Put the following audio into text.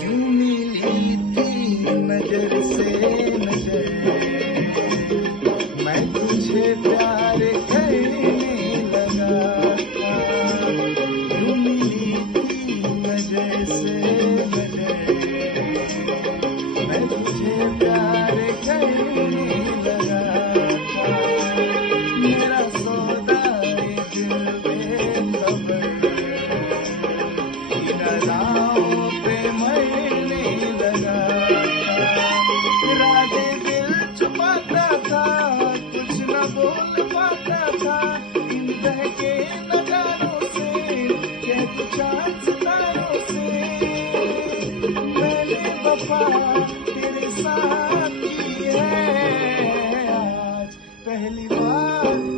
यूं मिली थी नजर से नजर, मैं तुझे प्यार करने लगा था। यूं मिली थी नजर से नजर, मैं तुझे प्यार करने लगा था। मेरा सौदा ये दिल बेखबर, इन अदाओं पे मरने लगा था। इरादे दिल छुपाता था, कुछ न बोल पाता था। इन बहके नजारों से कह कुछ आज सितारों से, मैंने वफा तेरे साथ की है आज पहली बार।